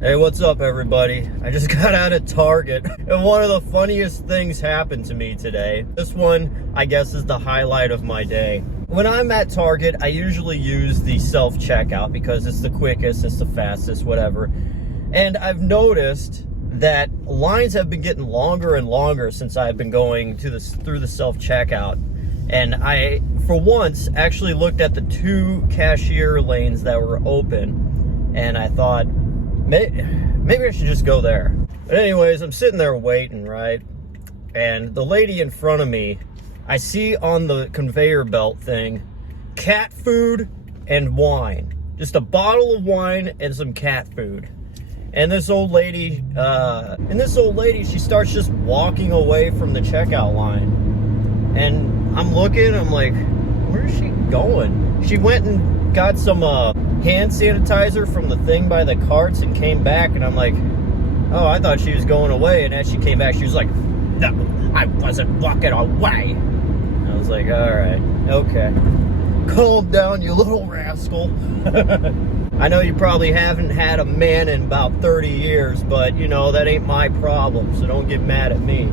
Hey, what's up, everybody? I just got out of Target, and one of the funniest things happened to me today. This one, I guess, is the highlight of my day. When I'm at Target, I usually use the self-checkout because it's the quickest, it's the fastest, whatever. And I've noticed that lines have been getting longer and longer since I've been going through the self-checkout. And I, for once, actually looked at the two cashier lanes that were open, and I thought, maybe I should just go there. But anyways, I'm sitting there waiting, right? And the lady in front of me, I see on the conveyor belt thing, cat food and wine. Just a bottle of wine and some cat food. And this old lady, she starts just walking away from the checkout line. And I'm looking, I'm like, where is she going? She went and got some hand sanitizer from the thing by the carts and came back, and I'm like, oh, I thought she was going away. And as she came back, she was like, no, I wasn't walking away. I was like, all right, okay, calm down, you little rascal. I know you probably haven't had a man in about 30 years, but you know, that ain't my problem, so don't get mad at me.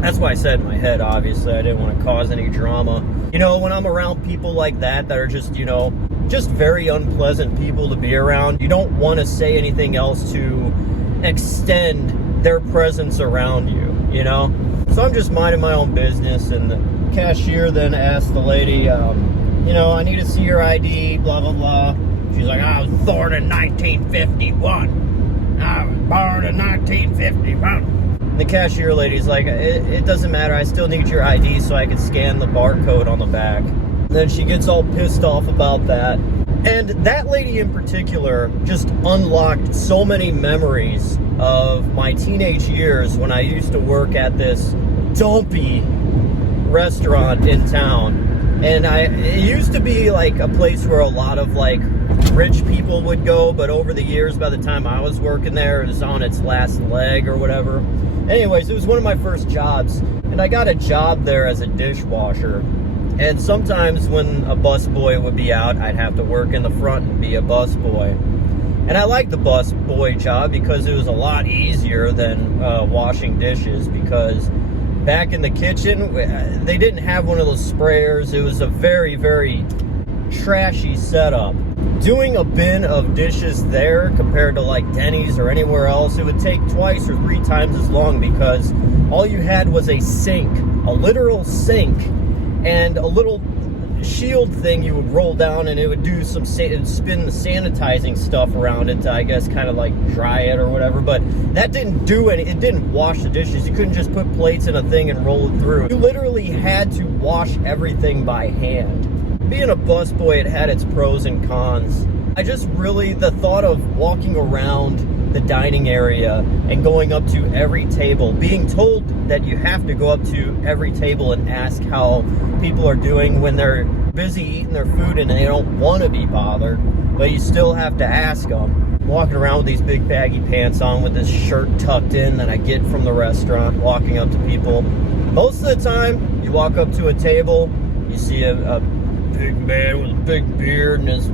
That's why I said in my head, obviously, I didn't want to cause any drama. You know, when I'm around people like that are just, you know, just very unpleasant people to be around, you don't want to say anything else to extend their presence around you, you know? So I'm just minding my own business, and the cashier then asked the lady, you know, I need to see your ID, blah, blah, blah. She's like, I was born in 1951. I was born in 1951. The cashier lady's like, it doesn't matter, I still need your ID so I can scan the barcode on the back. And then she gets all pissed off about that. And that lady in particular just unlocked so many memories of my teenage years when I used to work at this dumpy restaurant in town. And it used to be like a place where a lot of like rich people would go, but over the years, by the time I was working there, it was on its last leg or whatever. Anyways, it was one of my first jobs, and I got a job there as a dishwasher. And sometimes when a busboy would be out, I'd have to work in the front and be a busboy. And I liked the busboy job because it was a lot easier than washing dishes, because back in the kitchen, they didn't have one of those sprayers. It was a very, very trashy setup. Doing a bin of dishes there compared to like Denny's or anywhere else, it would take twice or three times as long, because all you had was a sink, a literal sink, and a little shield thing you would roll down, and it would do some spin the sanitizing stuff around it to, I guess, kind of like dry it or whatever. But that didn't do any, it didn't wash the dishes. You couldn't just put plates in a thing and roll it through. You literally had to wash everything by hand. Being a busboy, it had its pros and cons. I just really, the thought of walking around the dining area and going up to every table, being told that you have to go up to every table and ask how people are doing when they're busy eating their food and they don't want to be bothered, but you still have to ask them. Walking around with these big baggy pants on with this shirt tucked in that I get from the restaurant, walking up to people. Most of the time, you walk up to a table, you see a big man with a big beard and his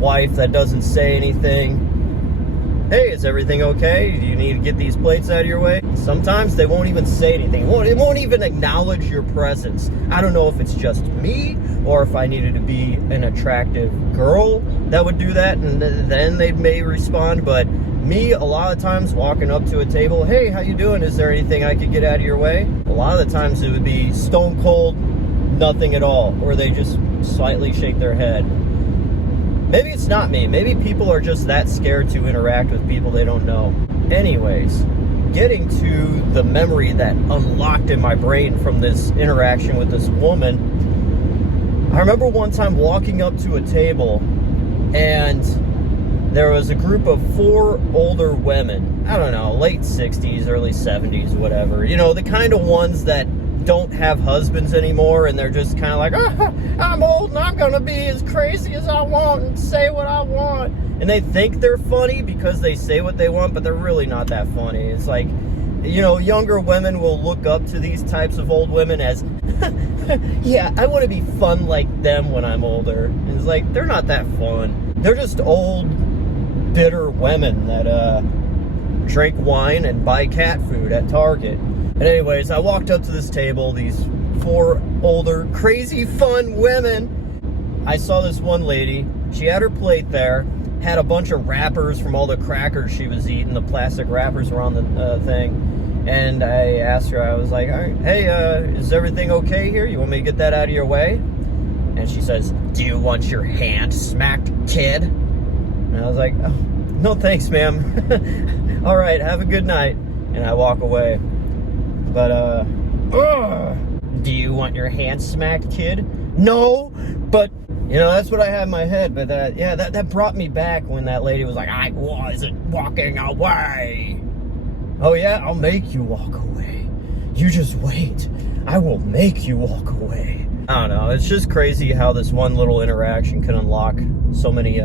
wife that doesn't say anything. Hey, is everything okay? Do you need to get these plates out of your way? Sometimes they won't even say anything. It won't even acknowledge your presence. I don't know if it's just me or if I needed to be an attractive girl that would do that, and then they may respond. But me, a lot of times walking up to a table, hey, how you doing? Is there anything I could get out of your way? A lot of the times it would be stone cold, nothing at all, or they just slightly shake their head. Maybe it's not me. Maybe people are just that scared to interact with people they don't know. Anyways, getting to the memory that unlocked in my brain from this interaction with this woman, I remember one time walking up to a table, and there was a group of 4 older women. I don't know, late 60s, early 70s, whatever. You know, the kind of ones that don't have husbands anymore, and they're just kind of like, I'm old and I'm gonna be as crazy as I want and say what I want. And they think they're funny because they say what they want, but they're really not that funny. It's like, you know, younger women will look up to these types of old women as, yeah, I want to be fun like them when I'm older. And it's like, they're not that fun. They're just old, bitter women that drink wine and buy cat food at Target. And anyways, I walked up to this table, these 4 older, crazy fun women. I saw this one lady, she had her plate there, had a bunch of wrappers from all the crackers she was eating, the plastic wrappers were on the thing. And I asked her, I was like, all right, hey, is everything okay here? You want me to get that out of your way? And she says, do you want your hand smacked, kid? And I was like, oh, no thanks, ma'am. All right, have a good night. And I walk away. But, do you want your hand smacked, kid? No, but, you know, that's what I had in my head. But, yeah, that brought me back when that lady was like, I wasn't walking away. Oh, yeah, I'll make you walk away. You just wait. I will make you walk away. I don't know. It's just crazy how this one little interaction can unlock so many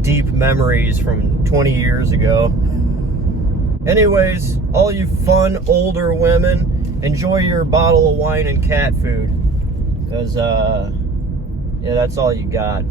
deep memories from 20 years ago. Anyways, all you fun older women, enjoy your bottle of wine and cat food. Because, yeah, that's all you got.